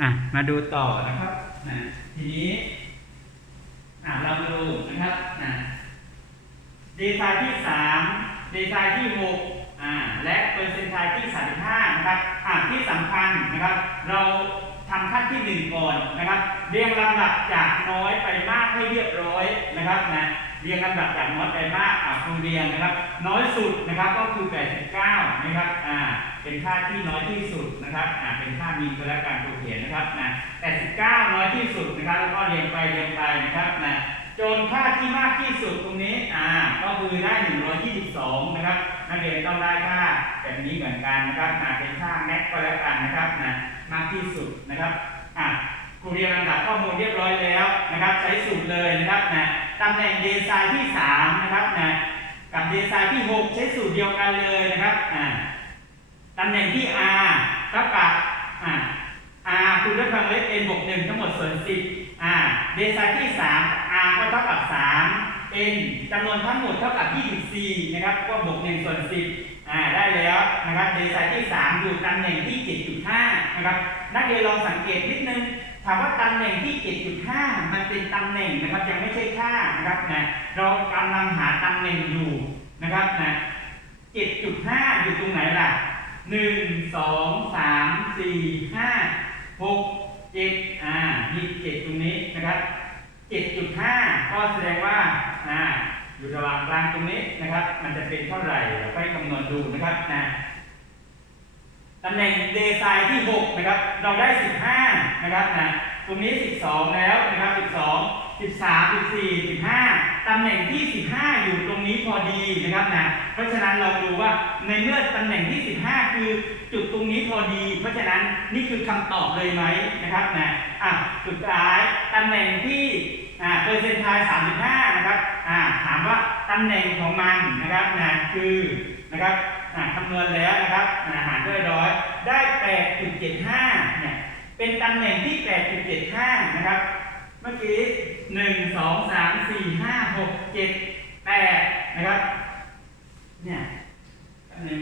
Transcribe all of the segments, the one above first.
อะมาดูต่อนะครับนะทีนี้อะเรามาดูนะครับนะดีไซน์ที่สามดีไซน์ที่หกอ่าและเปอร์เซ็นต์ไทที่35นะครับอะที่สำคัญนะครับ เราทำขั้นที่หนึ่งก่อนนะครับ เรียงลำดับจากน้อยไปมากให้เรียบร้อยนะครับนะเรียงลำดับจากน้อยไปมากอะครูเรียงนะครับ น้อยสุดนะครับก็คือ 89 นะครับ เป็นค่าที่น้อยที่สุดนะครับอ่าเป็นค่ามีนก็แล้วกันครูเขียนนะครับนะ89น้อยที่สุดนะครับ แล้วก็เรียงไปเรียงไปนะครับนะจนค่าที่มากที่สุดตรงนี้อ่าก็คือได้ 122 นะครับ นักเรียนต้องได้ค่าแบบนี้เหมือนกันนะครับนะเป็นค่าแม็กก็แล้วกันนะครับนะมากที่สุดนะครับอะครูเรียงลำดับข้อมูลเรียบร้อยแล้วนะครับ ใช้สูตรเลยนะครับนะตำแหน่งเดซายที่ 3 นะครับนะกับเดซายที่ 6 ใช้สูตรเดียวกันเลยนะครับอ่า ตำแหน่งที่ R เท่ากับ R คูณด้วยพลังเล็ก n บวก1ทั้งหมดส่วน10อ่าเดซายที่ 3 R ก็เท่ากับ 3 n จำนวนทั้งหมดเท่ากับ 24 นะครับ ก็บวก1ส่วน10 อ่า ได้แล้วนะครับเดซายที่ 3 อยู่ตำแหน่งที่ 7.5 นะครับ นักเรียนลองสังเกตนิดนึง ถามว่าตำแหน่งที่ 7.5 มันเป็นตำแหน่งนะครับ ยังไม่ใช่ค่านะครับนะ เรากำลังหาตำแหน่งอยู่นะครับนะ7.5 อยู่ตรงไหนล่ะ 1 2 3 4 5 6 7อ่ามี7ตรงนี้นะครับ7.5ก็แสดงว่าอ่าอยู่ระหว่างกลางตรงนี้นะครับ มันจะเป็นเท่าไหร่เราไปคำนวณดูนะครับนะตำแหน่งเดซายที่ 6 นะครับ เราได้ 15 นะครับนะตรงนี้ 12 แล้วนะครับ 12 13 14 15 ตำแหน่งที่ 15 อยู่ตรงนี้พอดีนะครับนะ เพราะฉะนั้นเราดูว่าในเมื่อตำแหน่งที่ 15 คือจุดตรงนี้พอดี เพราะฉะนั้นนี่คือคำตอบเลยไหมนะครับนะ อะ สุดท้ายตำแหน่งที่อ่าเปอร์เซ็นต์ไทย35 นะครับ อ่า ถามว่าตำแหน่งของมันนะครับนะคือนะครับอ่าคำนวณแล้วนะครับอ่าหารด้วยร้อยได้ 8.75 เนี่ย เป็นตำแหน่งที่ 8.75 นะครับ เมื่อกี้ สองสามสี่ห้าหกเจ็ดแปดนะครับ เนี่ยอันนี้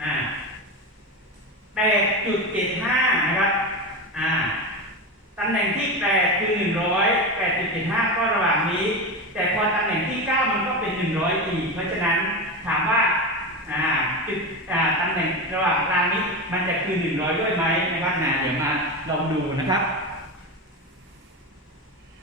อ่าแปดจุดเจ็ดห้านะครับ อ่าตำแหน่งที่แปดคือหนึ่งร้อยแปดจุดเจ็ดห้าก็ระหว่างนี้ แต่พอตำแหน่งที่เก้ามันก็เป็นหนึ่งร้อยอีก เพราะฉะนั้นถามว่าอ่าจุดอ่าตำแหน่งระหว่างกลางนี้มันจะคือหนึ่งร้อยด้วยไหมนะครับนะเดี๋ยวมาลองดูนะครับ